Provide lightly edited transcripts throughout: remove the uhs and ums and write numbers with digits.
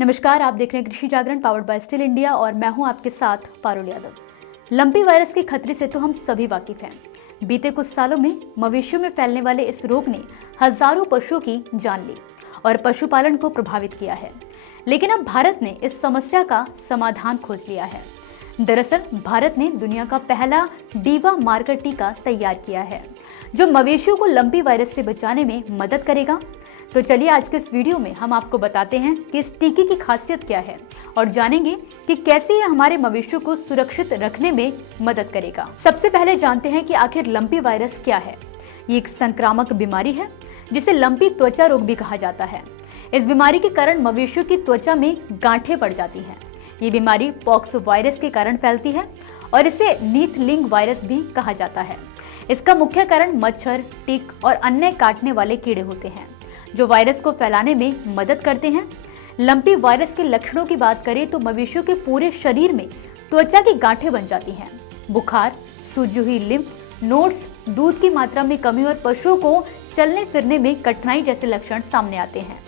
नमस्कार, आप देख रहे हैं कृषि जागरण पावर्ड बाय स्टिल इंडिया और मैं हूं आपके साथ पारुल यादव। लंपी वायरस के खतरे से तो हम सभी वाकिफ हैं। बीते कुछ सालों में मवेशियों में फैलने वाले इस रोग ने हजारों पशुओं की जान ली और पशुपालन को प्रभावित किया है। लेकिन अब भारत ने इस समस्या का समाधान खोज लिया है। दरअसल भारत ने दुनिया का पहला डीवा मार्कर टीका तैयार किया है जो मवेशियों को लंपी वायरस से बचाने में मदद करेगा। तो चलिए आज के इस वीडियो में हम आपको बताते हैं कि इस टीके की खासियत क्या है और जानेंगे कि कैसे यह हमारे मवेशियों को सुरक्षित रखने में मदद करेगा। सबसे पहले जानते हैं कि आखिर लंपी वायरस क्या है। ये एक संक्रामक बीमारी है जिसे लंपी त्वचा रोग भी कहा जाता है। इस बीमारी के कारण मवेशियों की त्वचा में गांठें पड़ जाती हैं। ये बीमारी पॉक्स वायरस के कारण फैलती है और इसे नीथलिंग वायरस भी कहा जाता है। इसका मुख्य कारण मच्छर, टिक और अन्य काटने वाले कीड़े होते हैं जो वायरस को फैलाने में मदद करते हैं। लंपी वायरस के लक्षणों की बात करें तो मवेशियों के पूरे शरीर में त्वचा की गांठें बन जाती हैं। बुखार, सूजी हुई लिम्फ नोड्स, दूध की मात्रा में कमी और पशुओं को चलने फिरने में कठिनाई जैसे लक्षण सामने आते हैं।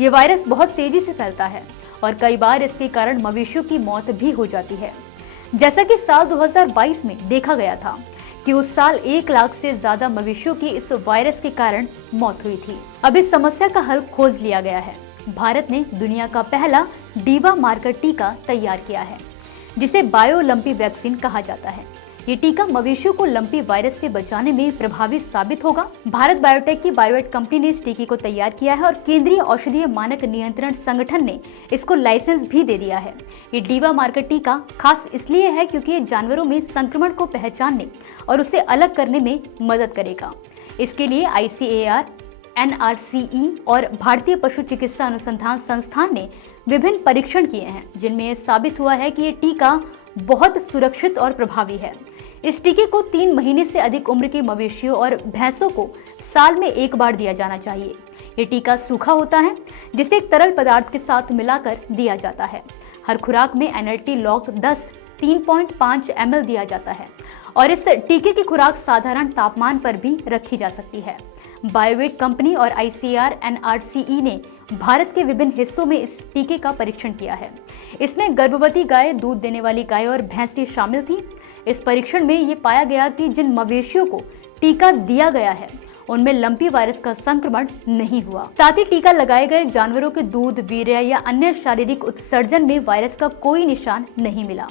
ये वायरस बहुत तेजी से फैलता है और कई बार इसके कारण मवेशियों की मौत भी हो जाती है। जैसा कि साल 2022 में देखा गया था कि उस साल 1 लाख से ज्यादा मवेशियों की इस वायरस के कारण मौत हुई थी। अब इस समस्या का हल खोज लिया गया है। भारत ने दुनिया का पहला डीवा मार्कर टीका तैयार किया है जिसे बायो लंपी वैक्सीन कहा जाता है। ये टीका मवेशियों को लंपी वायरस से बचाने में प्रभावी साबित होगा। भारत बायोटेक की बायोवेट कंपनी ने इस टीके को तैयार किया है और केंद्रीय औषधीय मानक नियंत्रण संगठन ने इसको लाइसेंस भी दे दिया है। ये डीवा मार्कर टीका खास इसलिए है क्योंकि ये जानवरों में संक्रमण को पहचानने और उसे अलग करने में मदद करेगा। इसके लिए ICAR, NRCE और भारतीय पशु चिकित्सा अनुसंधान संस्थान ने विभिन्न परीक्षण किए हैं जिनमें यह साबित हुआ है कि ये टीका बहुत सुरक्षित और प्रभावी है। इस टीके को 3 महीने से अधिक उम्र के मवेशियों और भैंसों को साल में 1 बार दिया जाना चाहिए। ये टीका सूखा होता है जिसे एक तरल पदार्थ के साथ मिलाकर दिया जाता है। हर खुराक में NLT Log 10 3.5 ml दिया जाता है और इस टीके की खुराक साधारण तापमान पर भी रखी जा सकती है। बायोवेट कंपनी और ICAR NRCE ने भारत के विभिन्न हिस्सों में इस टीके का परीक्षण किया है। इसमें गर्भवती गाय, दूध देने वाली गाय और भैंसें शामिल थी। इस परीक्षण में ये पाया गया कि जिन मवेशियों को टीका दिया गया है उनमें लंपी वायरस का संक्रमण नहीं हुआ। साथ ही टीका लगाए गए जानवरों के दूध, वीर्य या अन्य शारीरिक उत्सर्जन में वायरस का कोई निशान नहीं मिला।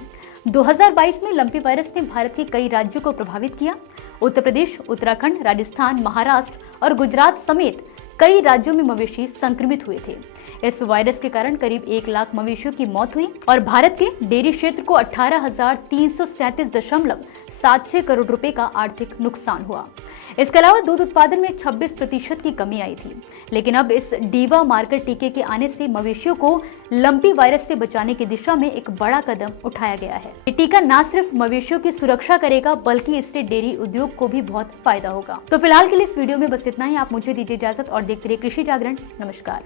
2022 में लंपी वायरस ने भारत के कई राज्यों को प्रभावित किया। उत्तर प्रदेश, उत्तराखंड, राजस्थान, महाराष्ट्र और गुजरात समेत कई राज्यों में मवेशी संक्रमित हुए थे। इस वायरस के कारण करीब 1 लाख मवेशियों की मौत हुई और भारत के डेयरी क्षेत्र को 18,337.76 करोड़ रुपए का आर्थिक नुकसान हुआ। इसके अलावा दूध उत्पादन में 26% की कमी आई थी। लेकिन अब इस डीवा मार्कर टीके के आने से मवेशियों को लंपी वायरस से बचाने की दिशा में एक बड़ा कदम उठाया गया है। ये टीका न सिर्फ मवेशियों की सुरक्षा करेगा बल्कि इससे डेयरी उद्योग को भी बहुत फायदा होगा। तो फिलहाल के लिए इस वीडियो में बस इतना ही। आप मुझे दीजिए इजाजत और देखते रहिए कृषि जागरण। नमस्कार।